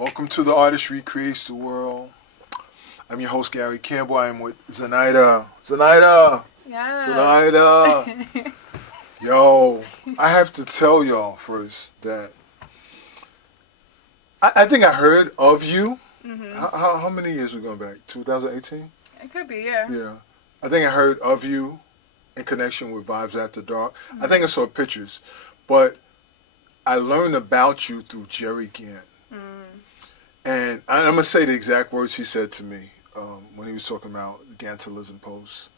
Welcome to the Artistry Creates the World. I'm your host, Gary Campbell. I'm with Zunyda. Zunyda! Yeah. Zunyda! Yo, I have to tell y'all first that I think I heard of you. Mm-hmm. How many years we going back? 2018? It could be, yeah. Yeah. I think I heard of you in connection with Vibes After Dark. Mm-hmm. I think I saw pictures. But I learned about you through Jerry Gant. And I'm going to say the exact words he said to me when he was talking about Gantilism Post,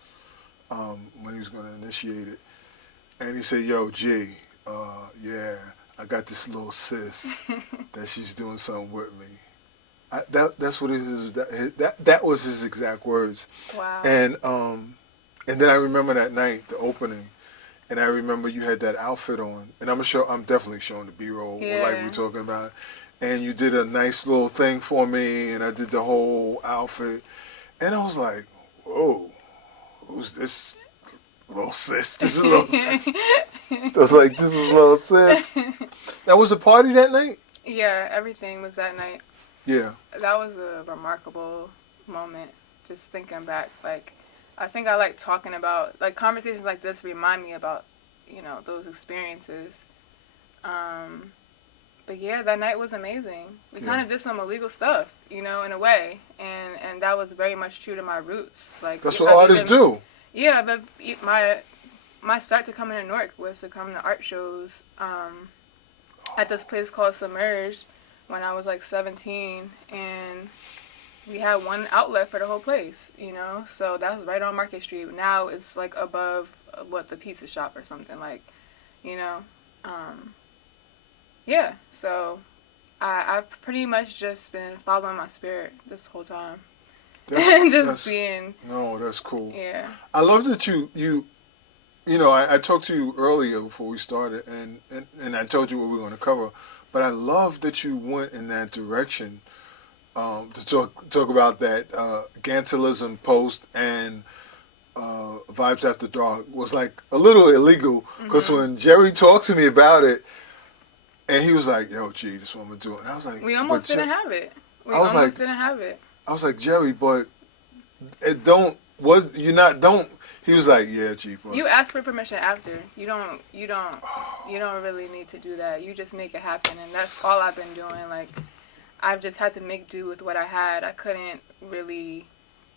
when he was going to initiate it. And he said, yo, G, yeah, I got this little sis that she's doing something with me. That's what it is. That was his exact words. Wow. And then I remember that night, the opening, and I remember you had that outfit on. And I'm definitely showing the B-roll, like we're talking about. And you did a nice little thing for me, and I did the whole outfit. And I was like, whoa, who's this little sis? This is little... I was like, this is little sis. That was the party that night? Yeah, everything was that night. Yeah. That was a remarkable moment, just thinking back. Like, I think I like talking about, like, conversations like this remind me about, you know, those experiences. But yeah, that night was amazing. We kind of did some illegal stuff, you know, in a way, and that was very much true to my roots. Like, that's what artists do. Yeah, but my start to coming to Newark was to come to art shows at this place called Submerged when I was like 17, and we had one outlet for the whole place, you know. So that was right on Market Street. Now it's like above the pizza shop or something, like, you know. Yeah, so I've pretty much just been following my spirit this whole time. No, that's cool. Yeah. I love that you know, I talked to you earlier before we started, and I told you what we were going to cover, but I love that you went in that direction to talk about that Gantilism Post and Vibes After Dark was like a little illegal, because when Jerry talked to me about it, and he was like, yo, gee, this is what I'm going to do. And I was like... We almost didn't have it. We almost didn't have it. I was like, Jerry, but it don't... He was like, yeah, gee, bro. You ask for permission after. You don't really need to do that. You just make it happen, and that's all I've been doing. Like, I've just had to make do with what I had. I couldn't really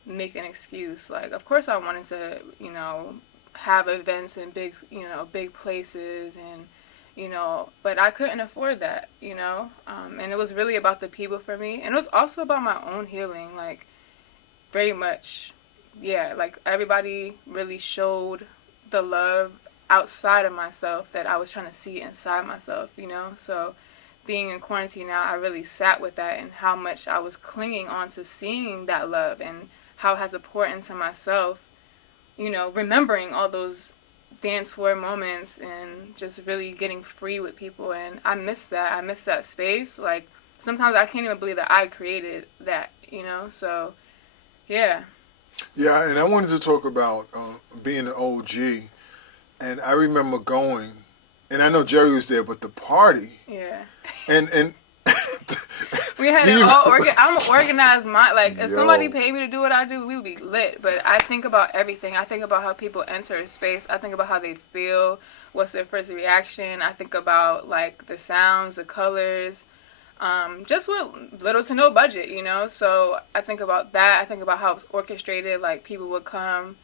make an excuse. Like, of course I wanted to, you know, have events in big places, and, you know, but I couldn't afford that, you know. And it was really about the people for me, and it was also about my own healing, like, very much. Yeah, like, everybody really showed the love outside of myself that I was trying to see inside myself, you know. So being in quarantine now, I really sat with that and how much I was clinging on to seeing that love, and how it has a pour into myself, you know, remembering all those dance floor moments and just really getting free with people. And I miss that. I miss that space. Like, sometimes I can't even believe that I created that, you know. So yeah. Yeah, and I wanted to talk about being an OG, and I remember going, and I know Jerry was there, but the party. Yeah. And we had it all I'm an organized mind. Like, if somebody paid me to do what I do, we would be lit. But I think about everything. I think about how people enter a space. I think about how they feel. What's their first reaction? I think about, like, the sounds, the colors. Just with little to no budget, you know. So I think about that. I think about how it's orchestrated. Like, people would come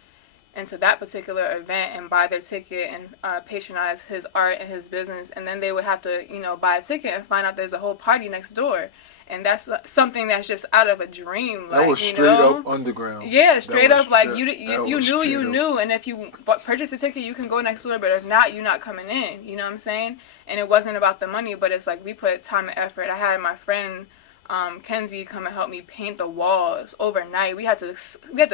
into that particular event and buy their ticket and patronize his art and his business, and then they would have to, you know, buy a ticket and find out there's a whole party next door. And that's something that's just out of a dream. That was straight up underground. Yeah, straight up. Like, if you knew, you knew. And if you purchased a ticket, you can go next door. But if not, you're not coming in. You know what I'm saying? And it wasn't about the money, but it's like we put time and effort. I had my friend Kenzie come and help me paint the walls overnight. We had to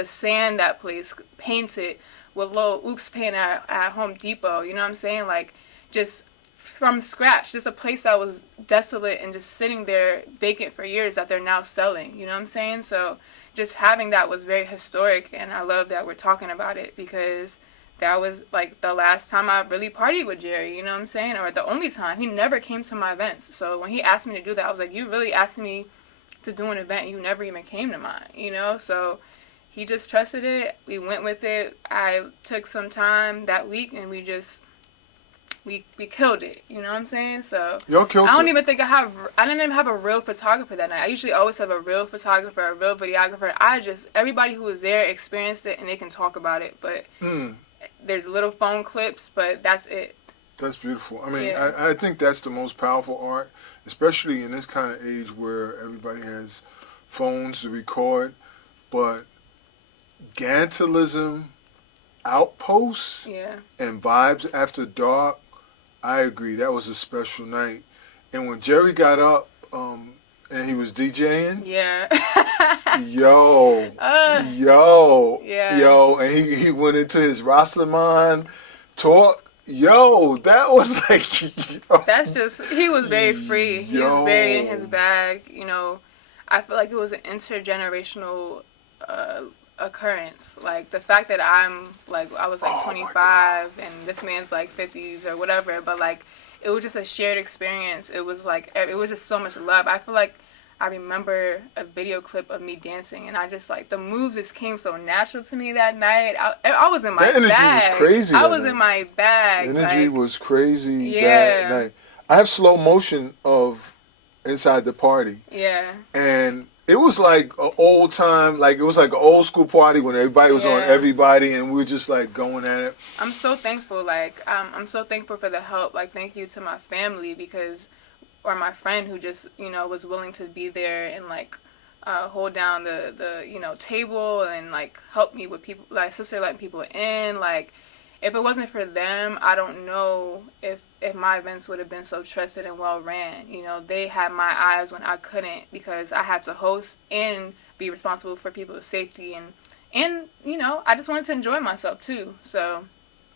sand that place, paint it with little oops paint at Home Depot. You know what I'm saying? Like, just from scratch, just a place that was desolate and just sitting there vacant for years that they're now selling. You know what I'm saying? So just having that was very historic, and I love that we're talking about it, because that was like the last time I really partied with Jerry, you know what I'm saying? Or the only time. He never came to my events. So when he asked me to do that, I was like, you really asked me to do an event, you never even came to mind, you know? So he just trusted it. We went with it. I took some time that week, and we killed it. You know what I'm saying? So y'all killed I don't it. even think I didn't even have a real photographer that night. I usually always have a real photographer, a real videographer. Everybody who was there experienced it, and they can talk about it. But there's little phone clips, but that's it. That's beautiful. I mean, Yeah. I think that's the most powerful art, especially in this kind of age where everybody has phones to record. But Gantilism, Outposts, Yeah. and Vibes After Dark, I agree. That was a special night. And when Jerry got up and he was DJing, Yeah. yo, Yeah. and he went into his Rastlaman talk. Yo, that was like, yo. That's just, he was very free. He was very in his Yo. bag. You know, I feel like it was an intergenerational occurrence. Like, the fact that I was like Oh, my 25 and this man's like 50s or whatever, but like, it was just a shared experience. It was like, it was just so much love. I feel like I remember a video clip of me dancing, and I just like, the moves just came so natural to me that night. I was in my bag. That energy was crazy. I was in my bag. Energy like, was crazy that Yeah. night. I have slow motion of Inside the Party. Yeah. And it was like an old time, like it was like an old school party when everybody was on Yeah. everybody, and we were just like going at it. I'm so thankful. Like, I'm so thankful for the help. Like, thank you to my family or my friend who just, you know, was willing to be there and like hold down the you know, table and like help me with people, like sister letting people in. Like, if it wasn't for them, I don't know if my events would have been so trusted and well ran. You know, they had my eyes when I couldn't, because I had to host and be responsible for people's safety, and you know, I just wanted to enjoy myself too. So,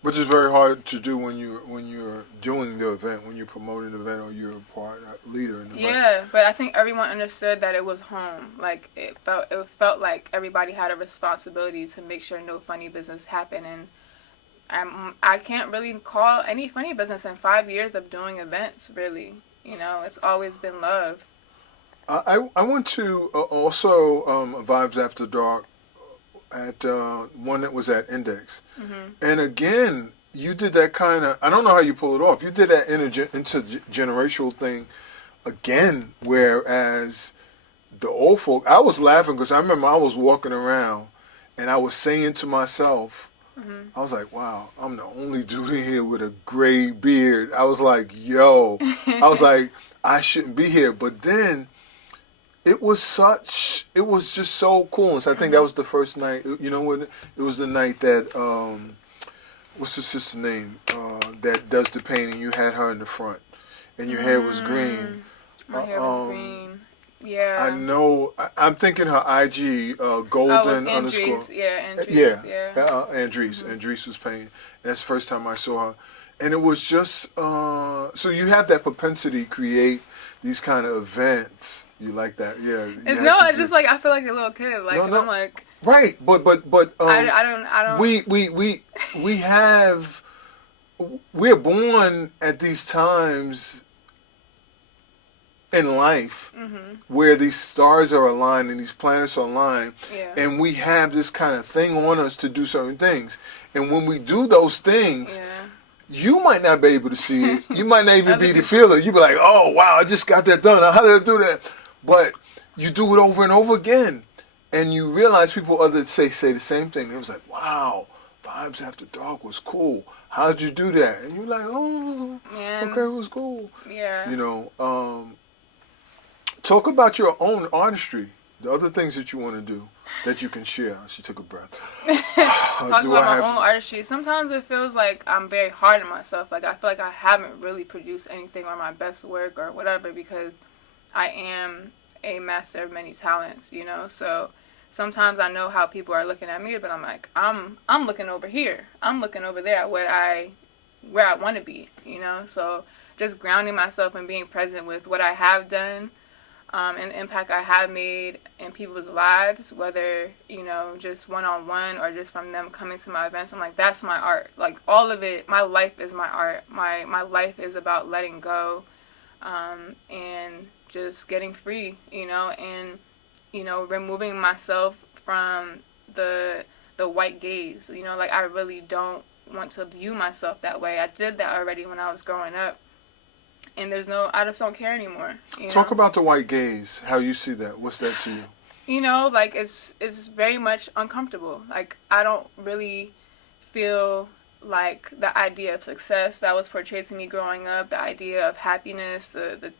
Which is very hard to do when you're doing the event, when you're promoting the event, or you're a leader in the event. yeah, but I think everyone understood that it was home. Like, it felt like everybody had a responsibility to make sure no funny business happened, and I can't really call any funny business in 5 years of doing events, really. You know, it's always been love. I went to also Vibes After Dark at one that was at Index. And again, you did that kind of, I don't know how you pull it off. You did that intergenerational thing again, whereas the old folk, I was laughing because I remember I was walking around and I was saying to myself, I was like, wow, I'm the only dude in here with a gray beard. I was like, yo, I was like, I shouldn't be here. But then it was just so cool. And so I think that was the first night, you know what, it was the night that, what's the sister's name, that does the painting. You had her in the front and your hair was green. My hair was green. Yeah. I know. I'm thinking her IG, golden underscore. Yeah, Andrés. Yeah. Andrés. Andrés was painting. That's the first time I saw her. And it was just, so you have that propensity to create these kind of events. You like that, yeah. It's just like, I feel like a little kid. Like, no. I'm like. Right, but I don't. We're born at these times in life where these stars are aligned and these planets are aligned, and we have this kind of thing on us to do certain things. And when we do those things, you might not be able to see it. You might not even be the feeler. You be like, oh, wow, I just got that done. How did I do that? But you do it over and over again. And you realize people say the same thing. It was like, wow, Vibes After Dark was cool. How'd you do that? And you're like, oh, okay, it was cool. Yeah. You know, talk about your own artistry, the other things that you want to do that you can share. She took a breath. Talk about my own artistry. Sometimes it feels like I'm very hard on myself. Like, I feel like I haven't really produced anything or my best work or whatever, because I am a master of many talents, you know? So sometimes I know how people are looking at me, but I'm like, I'm looking over here. I'm looking over there at where I want to be, you know? So just grounding myself and being present with what I have done, and the impact I have made in people's lives, whether, you know, just one-on-one or just from them coming to my events. I'm like, that's my art. Like, all of it, my life is my art. My life is about letting go, and just getting free, and, removing myself from the white gaze, like I really don't want to view myself that way. I did that already when I was growing up, and I just don't care anymore. Talk about the white gaze, how you see that. What's that to you? Like it's very much uncomfortable. Like I don't really feel like the idea of success that was portrayed to me growing up, the idea of happiness, the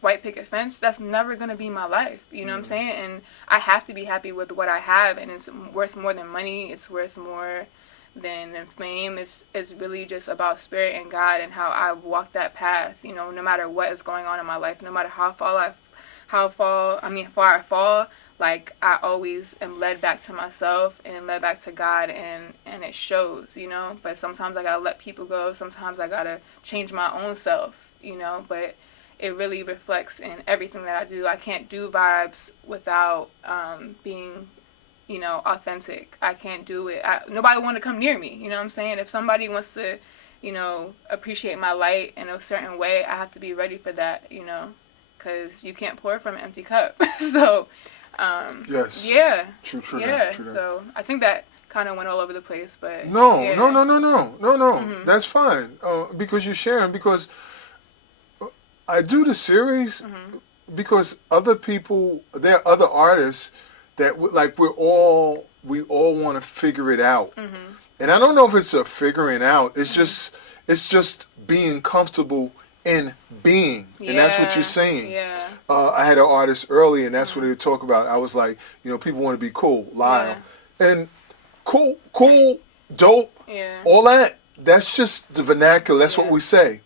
white picket fence, that's never going to be my life. You know what I'm saying? And I have to be happy with what I have, and it's worth more than money. It's worth more than fame. It's really just about spirit and God and how I walk that path, no matter what is going on in my life, no matter how far I fall, like I always am led back to myself and led back to God, and it shows, but sometimes I gotta let people go, sometimes I gotta change my own self, but it really reflects in everything that I do. I can't do vibes without being, authentic. I can't do it. Nobody want to come near me, you know what I'm saying? If somebody wants to, appreciate my light in a certain way, I have to be ready for that, because you can't pour from an empty cup. So, yes. Yeah. True yeah. True So I think that kind of went all over the place, but no. Mm-hmm. That's fine. Because you're sharing. Because I do the series because other people, there are other artists that we all want to figure it out. And I don't know if it's a figuring out. It's just being comfortable in being, and that's what you're saying. Yeah. I had an artist early, and that's what they would talk about. I was like, people want to be cool, Lyle, and cool, dope, all that. That's just the vernacular. That's what we say.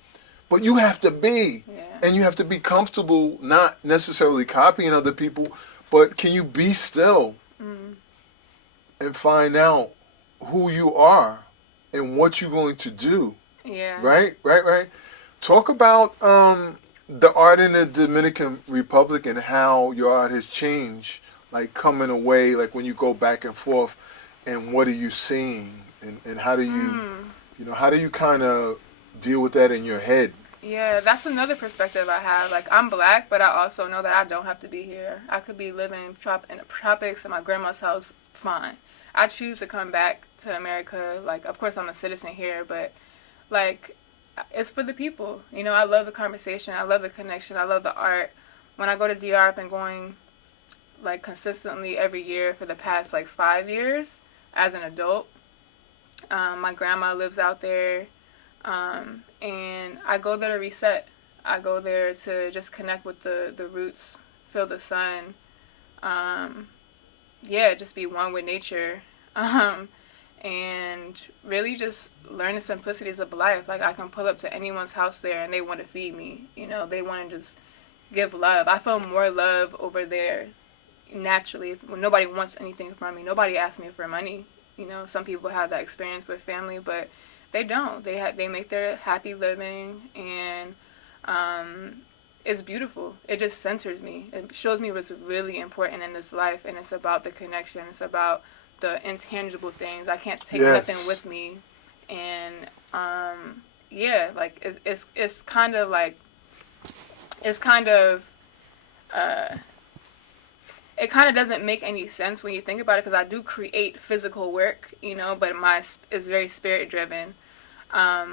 But you have to be, and you have to be comfortable, not necessarily copying other people, but can you be still and find out who you are and what you're going to do? Yeah. Right. Talk about the art in the Dominican Republic and how your art has changed, like coming away, like when you go back and forth, and what are you seeing, and how do you, how do you kind of deal with that in your head? Yeah, that's another perspective I have. Like, I'm black, but I also know that I don't have to be here. I could be living in the tropics in my grandma's house, fine. I choose to come back to America. Like, of course, I'm a citizen here, but, like, it's for the people. I love the conversation. I love the connection. I love the art. When I go to DR, I've been going, like, consistently every year for the past, 5 years as an adult. My grandma lives out there. And I go there to reset. I go there to just connect with the roots, feel the sun. Just be one with nature. And really just learn the simplicities of life. Like, I can pull up to anyone's house there and they want to feed me. They want to just give love. I feel more love over there naturally when nobody wants anything from me. Nobody asks me for money. Some people have that experience with family, but they don't. They make their happy living, and it's beautiful. It just centers me. It shows me what's really important in this life, and it's about the connection. It's about the intangible things. I can't take nothing with me, and it's kind of like it kind of doesn't make any sense when you think about it, because I do create physical work, but it's very spirit driven. I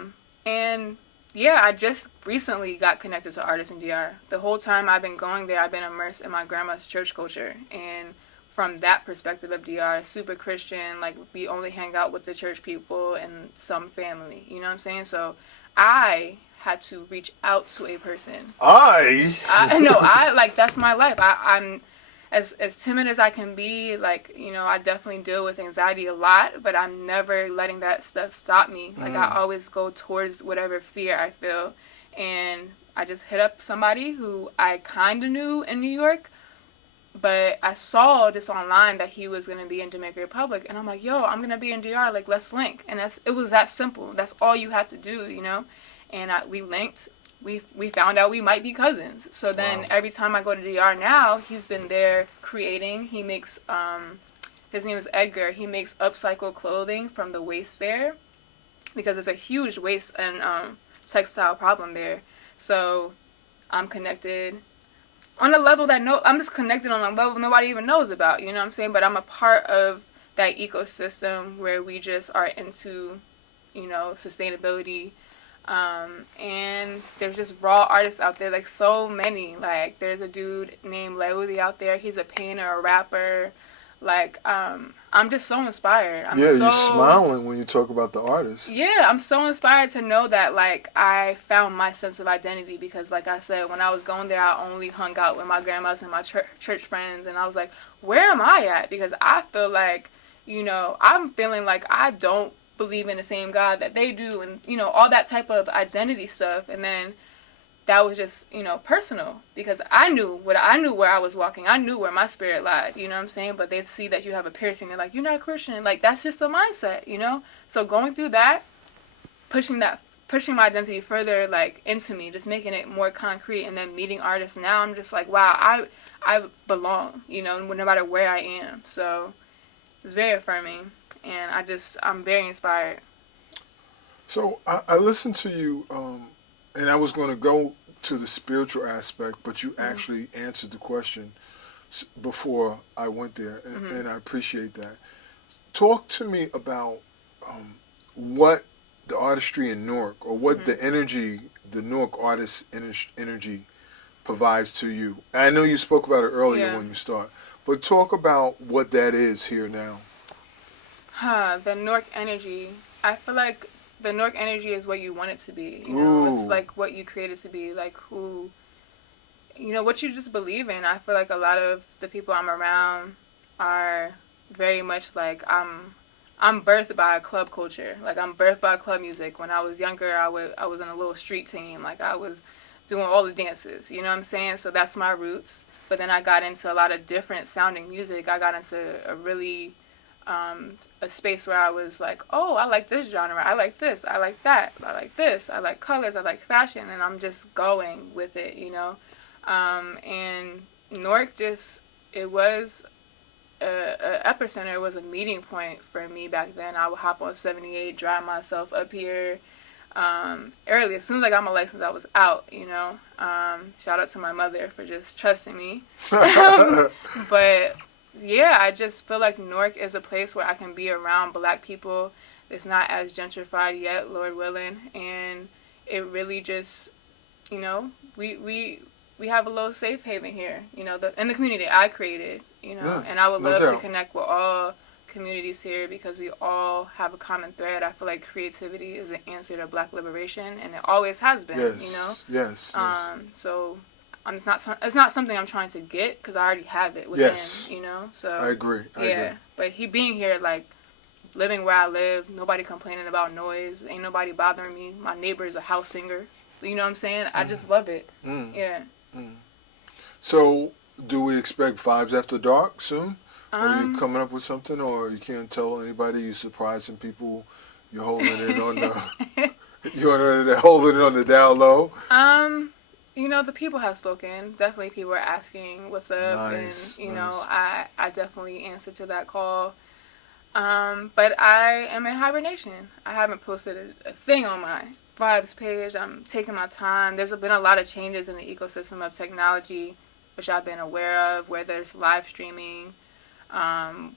just recently got connected to artists in DR. The whole time I've been going there, I've been immersed in my grandma's church culture. And from that perspective of DR, super Christian, like we only hang out with the church people and some family, you know what I'm saying? So I had to reach out to a person. That's my life. I'm as timid as I can be, I definitely deal with anxiety a lot, but I'm never letting that stuff stop me. Like, I always go towards whatever fear I feel, and I just hit up somebody who I kind of knew in New York, but I saw just online that he was going to be in Dominican Republic, and I'm like, yo, I'm going to be in DR, let's link. And it was that simple. That's all you have to do, and we linked. We found out we might be cousins. So then every time I go to DR now, he's been there creating. He makes, his name is Edgar. He makes upcycled clothing from the waste there, because there's a huge waste and textile problem there. So I'm connected on a level that I'm just connected on a level nobody even knows about, you know what I'm saying? But I'm a part of that ecosystem where we just are into, sustainability. And there's just raw artists out there, like so many. Like there's a dude named Leroy out there. He's a painter, a rapper. Like, I'm just so inspired. You're smiling when you talk about the artists. Yeah, I'm so inspired to know that, like, I found my sense of identity because, like I said, when I was going there, I only hung out with my grandmas and my church friends, and I was like, where am I at? Because I feel like, I'm feeling like I don't believe in the same God that they do and, all that type of identity stuff, and then that was just, personal because I knew where I was walking. I knew where my spirit lied, you know what I'm saying? But they see that you have a piercing. They're like, you're not a Christian. Like, that's just a mindset, So going through that, pushing my identity further, like, into me, just making it more concrete, and then meeting artists now, I'm just like, wow, I belong, no matter where I am. So it's very affirming, and I'm very inspired. So I listened to you, and I was going to go to the spiritual aspect, but you actually answered the question before I went there, and I appreciate that. Talk to me about what the artistry in Newark, or what the energy, the Newark artist energy provides to you. I know you spoke about it earlier when you start, but talk about what that is here now. The Newark energy. I feel like the Newark energy is what you want it to be. It's like what you create it to be, like who, what you just believe in. I feel like a lot of the people I'm around are very much like I'm birthed by a club culture. Like, I'm birthed by club music. When I was younger, I was in a little street team. Like, I was doing all the dances. You know what I'm saying? So that's my roots. But then I got into a lot of different sounding music. I got into a really a space where I was like, oh, I like this genre, I like this, I like that, I like this, I like colors, I like fashion, and I'm just going with it, and Newark it was a epicenter. It was a meeting point for me back then. I would hop on 78, drive myself up here early. As soon as I got my license, I was out, shout out to my mother for just trusting me. But yeah, I just feel like Newark is a place where I can be around black people. It's not as gentrified yet, Lord willing, and it really just, we have a little safe haven here, in the community I created, and I would love to connect with all communities here because we all have a common thread. I feel like creativity is an answer to black liberation, and it always has been, Yes. So it's not something I'm trying to get because I already have it within, So I agree. But being here, like, living where I live, nobody complaining about noise, ain't nobody bothering me. My neighbor is a house singer, you know what I'm saying? I just love it. Yeah. So, do we expect Vibes After Dark soon? Are you coming up with something, or you can't tell anybody? You surprising people? You're holding it on the holding it on the down low. The people have spoken. Definitely, people are asking what's up, nice, and nice. I definitely answer to that call. But I am in hibernation. I haven't posted a thing on my Vibes page. I'm taking my time. There's been a lot of changes in the ecosystem of technology, which I've been aware of, where there's live streaming, on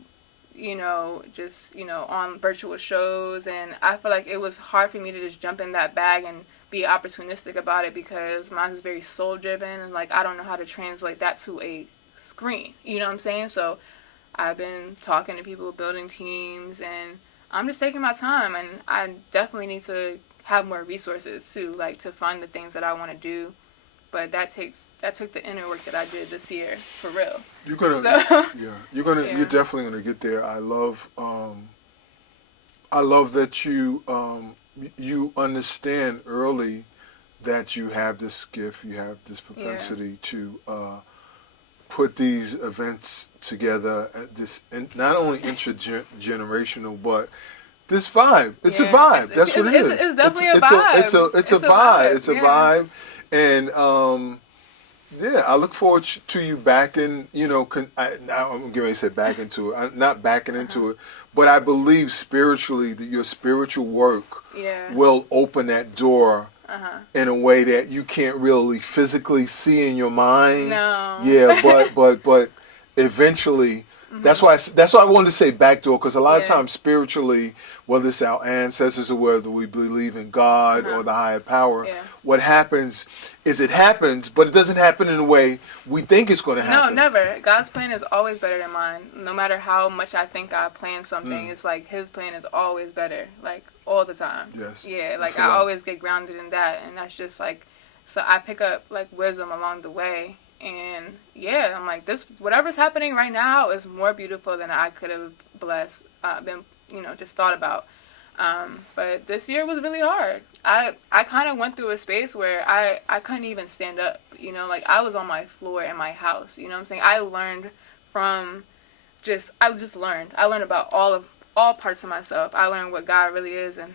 virtual shows. And I feel like it was hard for me to just jump in that bag and be opportunistic about it because mine is very soul-driven. And, like, I don't know how to translate that to a screen. You know what I'm saying? So I've been talking to people, building teams, and I'm just taking my time. And I definitely need to have more resources too, like to fund the things that I want to do. But that took the inner work that I did this year for real. You're definitely gonna get there. I love that you understand early that you have this gift, you have this propensity to put these events together. Not only intergenerational, but this vibe. It's a vibe. That's what it is. It's definitely a vibe. It's a vibe. It's a vibe. And I look forward to you backing, now I'm getting ready to say back into it. I'm not backing into it, but I believe spiritually that your spiritual work will open that door in a way that you can't really physically see in your mind. No. Yeah, but eventually, that's why I wanted to say backdoor, because a lot of times spiritually, whether it's our ancestors or whether we believe in God or the higher power, what happens is it happens, but it doesn't happen in the way we think it's going to happen. No, never. God's plan is always better than mine. No matter how much I think I plan something, it's like His plan is always better, like all the time. Yes. Yeah, like I always get grounded in that, and that's just like, so I pick up like wisdom along the way. And yeah, I'm like, this, whatever's happening right now is more beautiful than I could have just thought about. But this year was really hard. I kind of went through a space where I couldn't even stand up, like I was on my floor in my house, you know what I'm saying? I learned from I learned about all parts of myself. I learned what God really is, and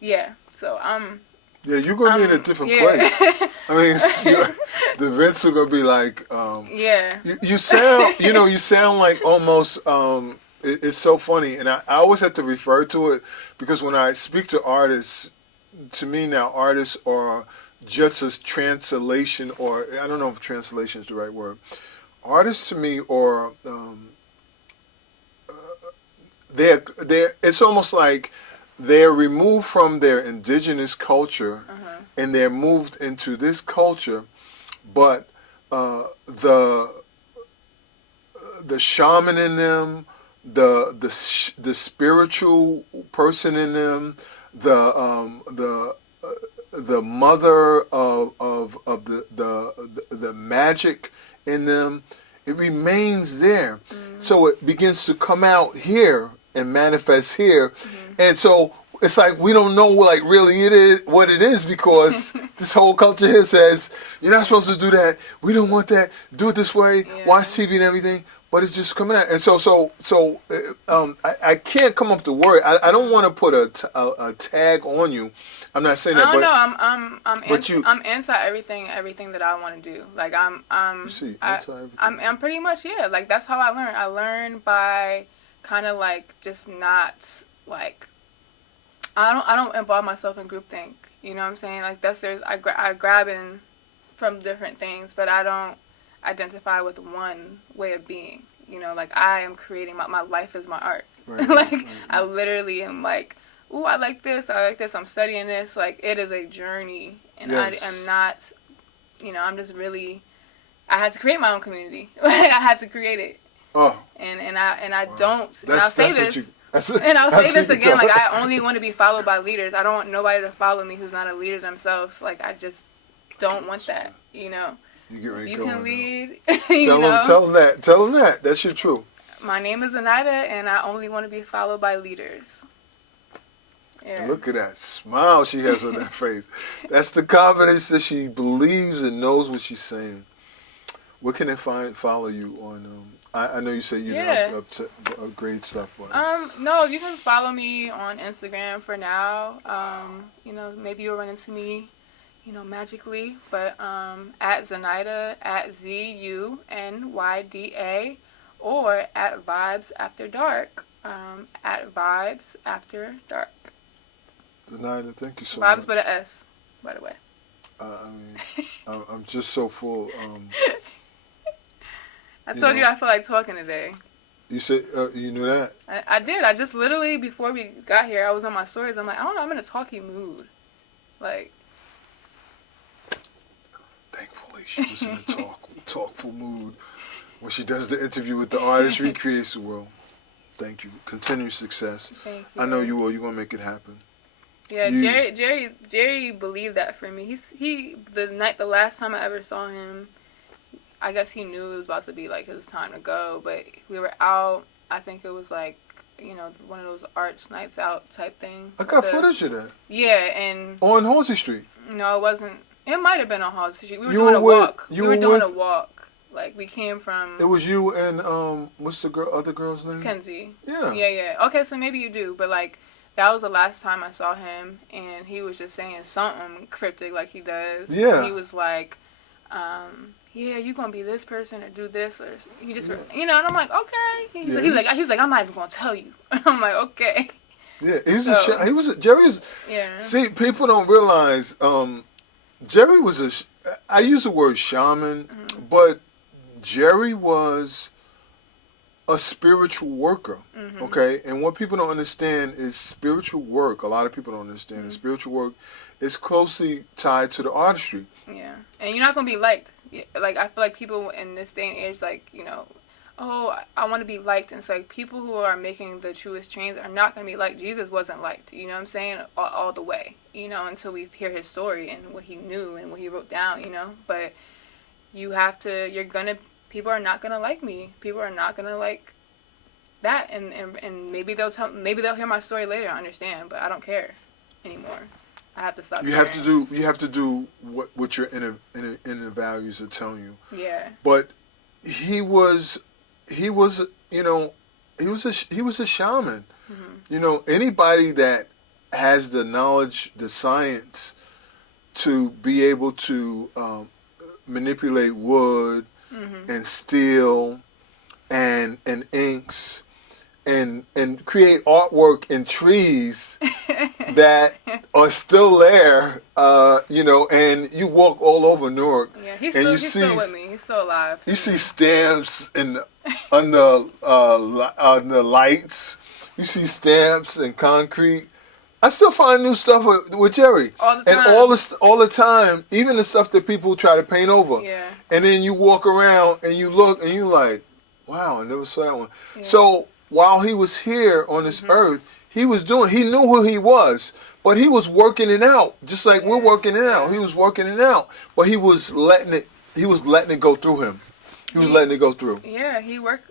yeah, so yeah, you're going to be in a different place. I mean, the events are going to be like, you sound, you sound like almost, it's so funny. And I always have to refer to it because when I speak to artists, to me now, artists are just a translation, or I don't know if translation is the right word. Artists to me are, it's almost like they're removed from their indigenous culture and they're moved into this culture, but the shaman in them, the spiritual person in them, the mother of the magic in them, it remains there. So it begins to come out here and manifest here. And so it's like we don't know like really what it is because this whole culture here says you're not supposed to do that. We don't want that. Do it this way. Watch TV and everything. But it's just coming out. And so I can't come up with the word. I don't want to put a tag on you. I'm not saying that. I don't know. I'm anti everything that I want to do. Like I'm pretty much like that's how I learn. I learn by kind of like just not like I don't involve myself in groupthink. You know what I'm saying? Like I grab in from different things, but I don't identify with one way of being. Like I am creating my life is my art. Right. I literally am like, ooh, I like this. I'm studying this. Like it is a journey, and I am not. I'm just really. I had to create my own community. I had to create it. Oh. And I don't. And I'll say this. And I'll say this again. Like I only want to be followed by leaders. I don't want nobody to follow me who's not a leader themselves. Like I just don't want that. You can lead. Tell them that. Tell them that. That's your truth. My name is Zunyda, and I only want to be followed by leaders. Yeah. Look at that smile she has on that face. That's the confidence that she believes and knows what she's saying. Where can they follow you on? I know you say you're up to great stuff. But. No, you can follow me on Instagram for now. Maybe you'll run into me, magically. But at Zunyda, at ZUNYDA, or at Vibes After Dark, at Vibes After Dark. Zunyda, thank you so much. Vibes with an S, by the way. I'm just so full. I told you I feel like talking today. You said you knew that? I did. I just literally, before we got here, I was on my stories. I'm like, I don't know, I'm in a talky mood. Like. Thankfully, she was in a talkful mood when she does the interview with the artist, recreates the world. Thank you. Continued success. Thank you. I know you will. You're going to make it happen. Yeah, Jerry believed that for me. The last time I ever saw him, I guess he knew it was about to be like his time to go, but we were out. I think it was like, one of those arts nights out type thing. I got footage of that. Yeah, and on Halsey Street. No, it wasn't. It might have been on Halsey Street. We were doing a walk. A walk. Like we came from. It was you and what's the other girl's name? Kenzie. Yeah. Yeah. Okay, so maybe you do, but like that was the last time I saw him, and he was just saying something cryptic like he does. Yeah. He was like, yeah, you gonna be this person or do this, or he just, and I'm like, okay. He's like, I'm not even gonna tell you. I'm like, okay. Yeah, Jerry's. Yeah. See, people don't realize Jerry was I use the word shaman, but Jerry was a spiritual worker, okay? And what people don't understand is spiritual work. A lot of people don't understand is spiritual work is closely tied to the artistry. Yeah, and you're not gonna be liked. Like, I feel like people in this day and age, like, you know, oh, I want to be liked. And it's like people who are making the truest change are not gonna be liked. Jesus wasn't liked. You know what I'm saying? All the way. You know, until we hear his story and what he knew and what he wrote down. You know, but you have to. People are not gonna like me. People are not gonna like that. And maybe they'll hear my story later. I understand, but I don't care anymore. I have to stop. You have to do what your inner values are telling you. Yeah. But he was you know, he was a shaman. You know, anybody that has the knowledge, the science to be able to manipulate wood and steel and inks and create artwork in trees that are still there, you know, and you walk all over Newark. Yeah, he's still with me. He's still alive. You see stamps on the lights. You see stamps and concrete. I still find new stuff with Jerry. All the time. And all the time, even the stuff that people try to paint over. Yeah. And then you walk around and you look and you're like, wow, I never saw that one. Yeah. So while he was here on this earth, he knew who he was, but he was working it out, just like we're working it out. He was working it out, but he was letting it go through him. He was letting it go through. Yeah, he worked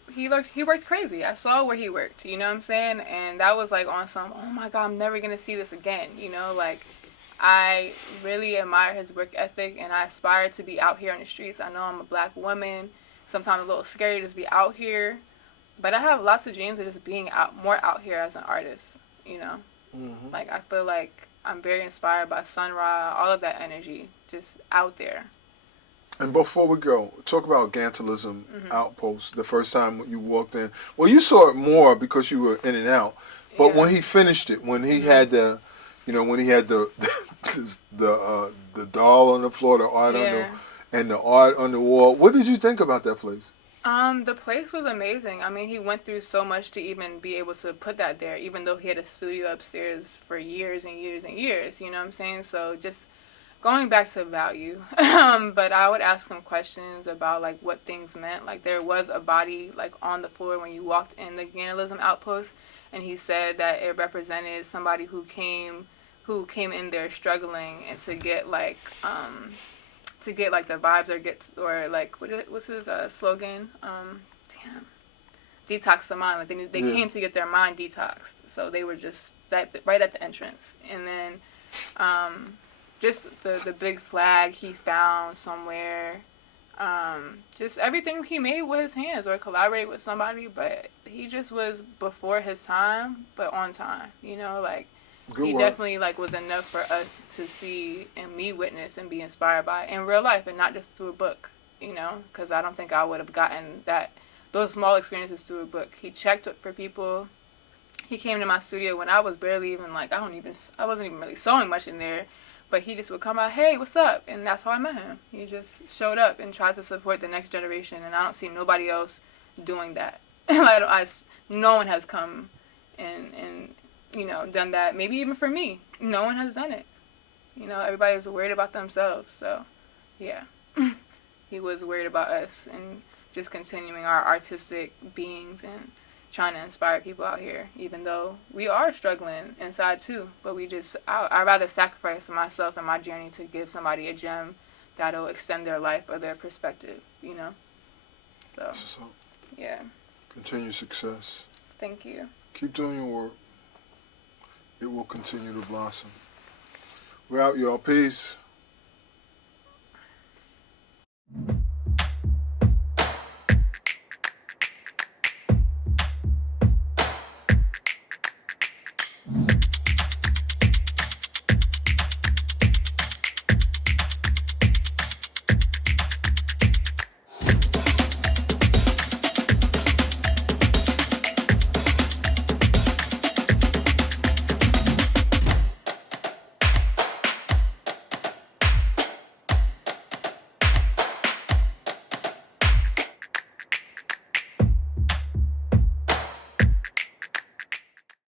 crazy. I saw where he worked, you know what I'm saying? And that was like on some, oh my God, I'm never going to see this again, you know? Like, I really admire his work ethic, and I aspire to be out here on the streets. I know I'm a black woman. Sometimes a little scary to just be out here. But I have lots of dreams of just being more out here as an artist, you know? Like, I feel like I'm very inspired by Sun Ra, all of that energy, just out there. And before we go, talk about Gantilism Outpost, the first time you walked in. Well, you saw it more because you were in and out. But when he finished it, when he had the the doll on the floor, the art and the art on the wall, what did you think about that place? The place was amazing. I mean, he went through so much to even be able to put that there, even though he had a studio upstairs for years and years and years, you know what I'm saying? So just going back to value, but I would ask him questions about, like, what things meant. Like, there was a body, like, on the floor when you walked in the Gantilism Outpost, and he said that it represented somebody who came in there struggling, and to get like the vibes or like what's his slogan? Detox the mind. Like they came to get their mind detoxed, so they were just right at the entrance, and then just the big flag he found somewhere. Just everything he made with his hands or collaborated with somebody, but he just was before his time, but on time. You know, like. He definitely was enough for us to see and me witness and be inspired by in real life, and not just through a book, you know, because I don't think I would have gotten those small experiences through a book. He checked for people. He came to my studio when I was barely even I wasn't even really sewing much in there, but he just would come out, hey, what's up? And that's how I met him. He just showed up and tried to support the next generation, and I don't see nobody else doing that. No one has come and you know, done that. Maybe even for me, no one has done it. You know, everybody's worried about themselves. So, yeah, he was worried about us and just continuing our artistic beings and trying to inspire people out here, even though we are struggling inside too. But I'd rather sacrifice myself and my journey to give somebody a gem that'll extend their life or their perspective, you know? So, yeah. Continue success. Thank you. Keep doing your work. It will continue to blossom. We're out, y'all. Peace.